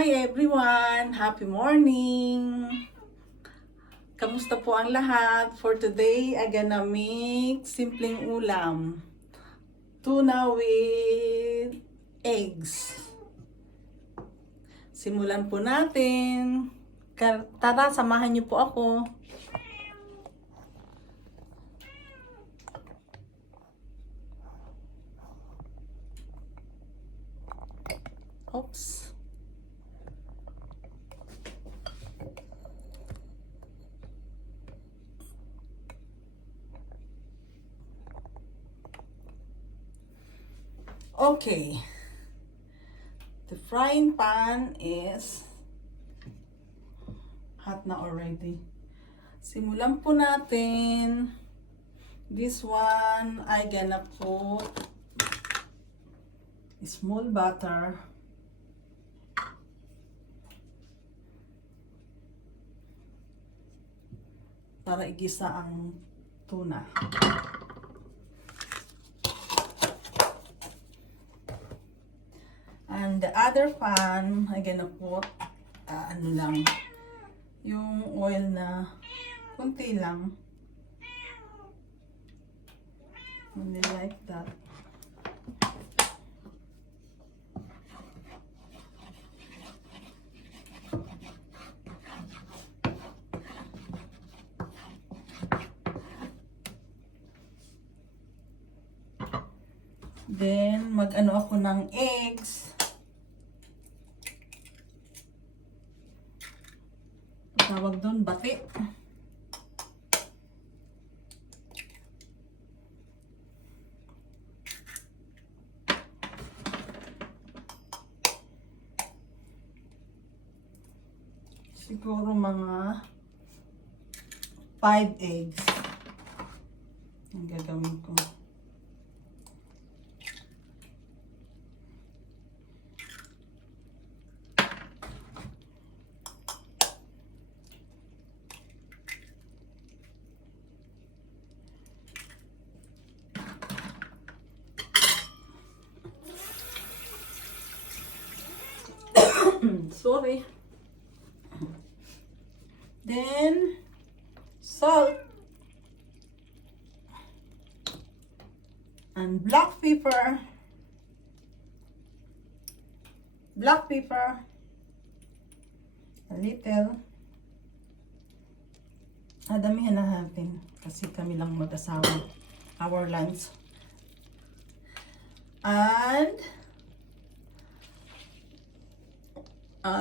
Hi everyone! Happy morning! Kamusta po ang lahat? For today, I gonna make simpleng ulam. Tuna with eggs. Simulan po natin. Tara, samahan niyo po ako. Oops. Okay. The frying pan is hot na already. Simulan po natin. This one, I gonna put small butter. Para igisa ang tuna. And the other pan, I'm gonna put, ano lang, yung oil na kunti lang. Only like that. Then, mag-ano ako ng eggs. Tawag doon, bati. Siguro mga 5 eggs ang gagawin ko. Sorry. Then, salt and black pepper. A little. Damihan na natin kasi kami lang mag-asawa. Our lunch. And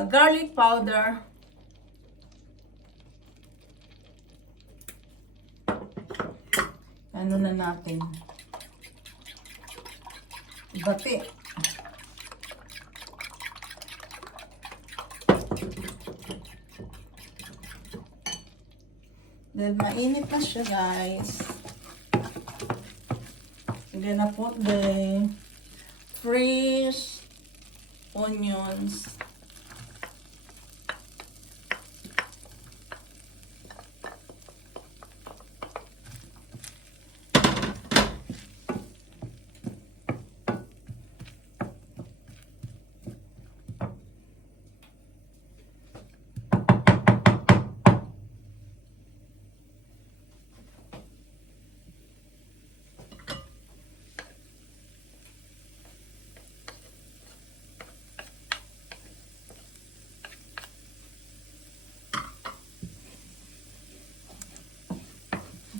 garlic powder. Ano na natin? Bati. Then, mainit na siya, guys. I'm gonna put the fresh onions.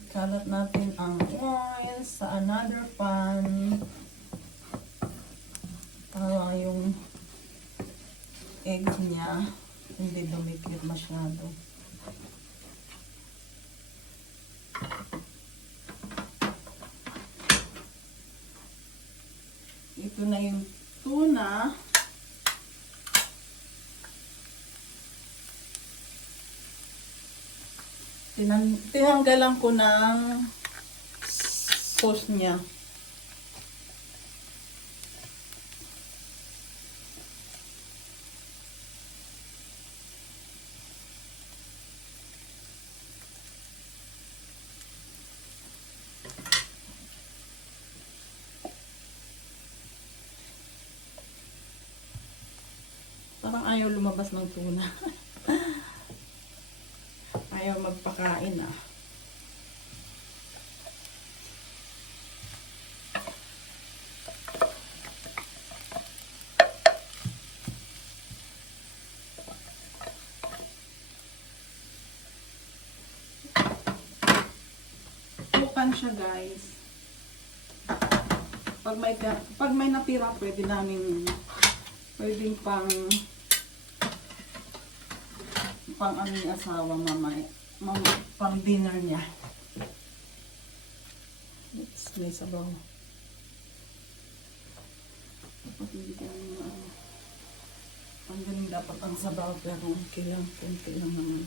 Kalat natin ang oil sa another pan. Para yung eggs niya hindi dumikit masyado. Ito na yung tuna. Tinanggalan ko ng sauce niya. Parang ayaw lumabas ng tuna. Ayaw magpakain ah. Bukan siya guys. Pag may natira, pwedeng pang ano ni asawa mamay. Pang dinner niya. Oops, may sabaw. Dapat hindi ka ano. Ang galing dapat ang sabaw pero okay lang, konti lang naman.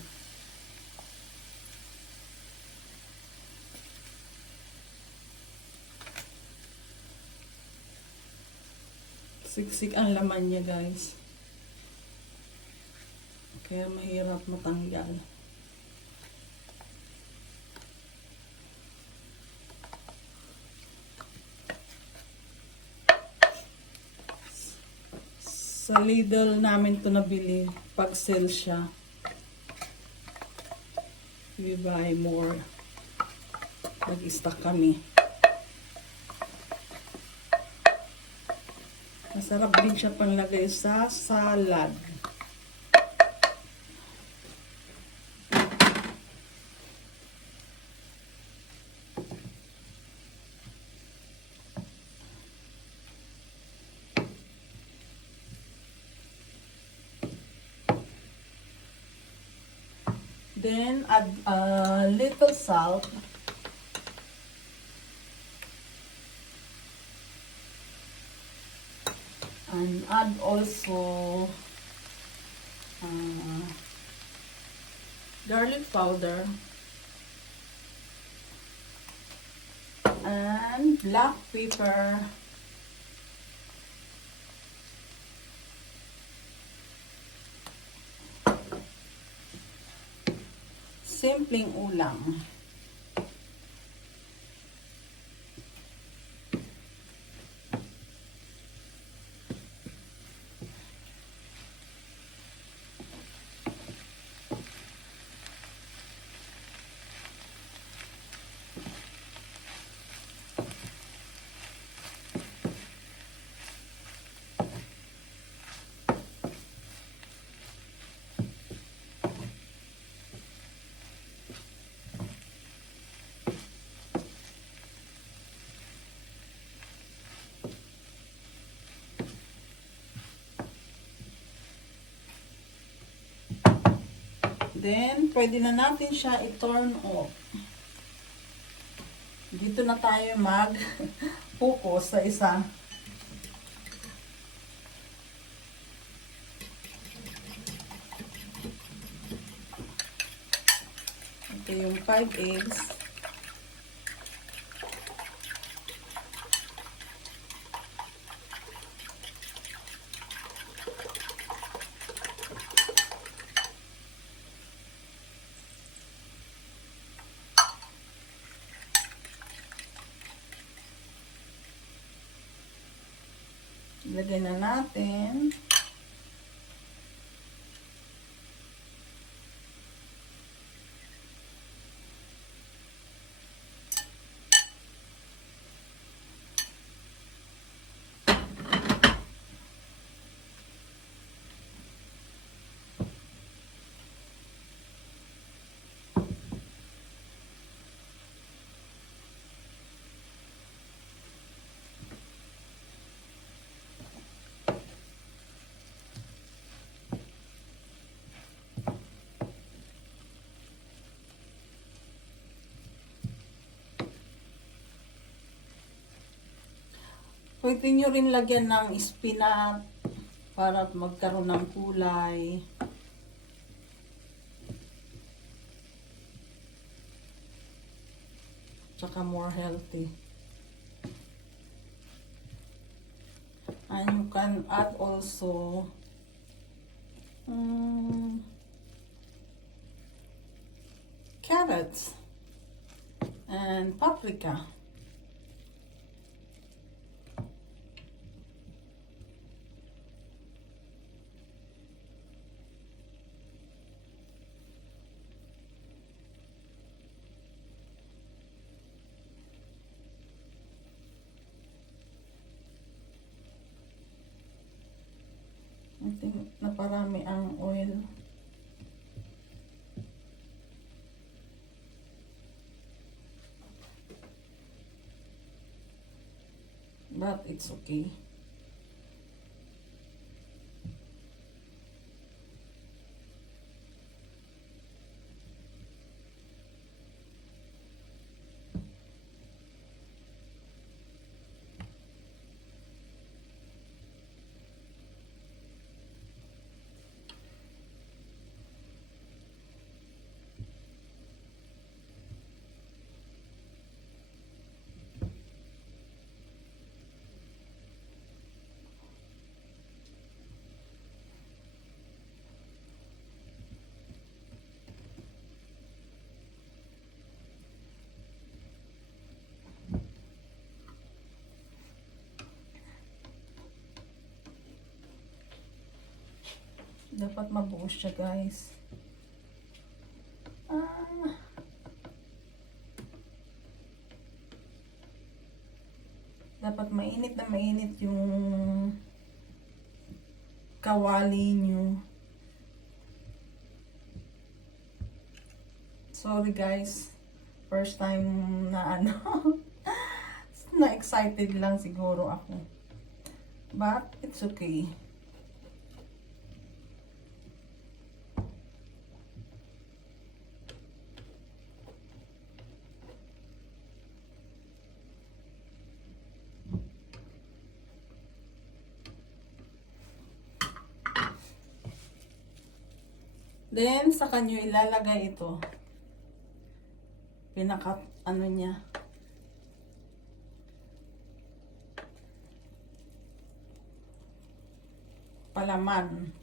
Siksik ang laman niya guys. Kaya mahirap matanggal. Sa Lidl namin to nabili pag sale siya. We buy more. Nag-stock kami. Masarap din siya panglagay sa salad. Then add a little salt. And add also garlic powder and black pepper simpleng ulam. Then, pwede na natin siya i-turn off. Dito na tayo mag-focus sa isa. Ito yung 5 eggs. Lagyan na natin. Pwede nyo rin lagyan ng spinach para magkaroon ng kulay. Tsaka more healthy. And you can add also carrots and paprika. I think naparami ang oil. But it's okay. Dapat mabuo siya, guys. Dapat mainit na mainit yung kawali nyo. Sorry guys, first time na ano, na excited lang siguro ako. But it's okay. Then, sa kanyo ilalagay ito. Pinaka, ano niya. Palaman.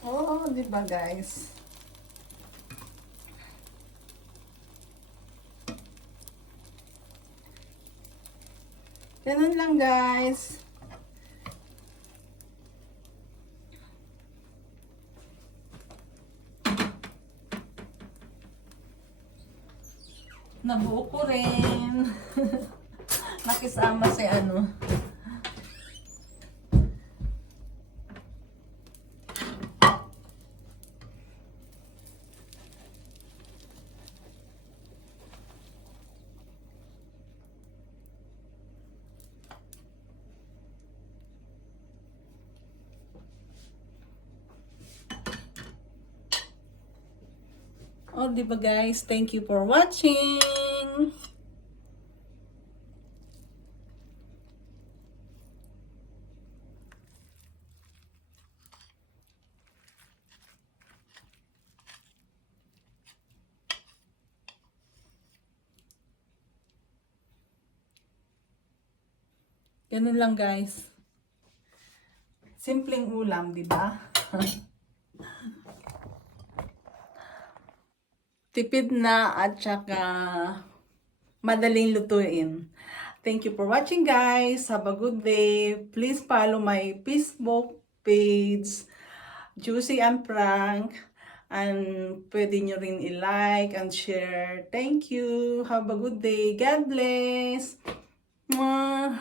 Oo, di ba guys? Ganun lang guys. Nabuo ko rin. Nakisama si ano. Oh, di ba guys? Thank you for watching. Ganun lang guys. Simpleng ulam, di ba? Tipid na at saka madaling lutuin. Thank you for watching guys. Have a good day. Please follow my Facebook page, Jocie and Frank. And pwede nyo rin i-like and share. Thank you. Have a good day. God bless. Mwah.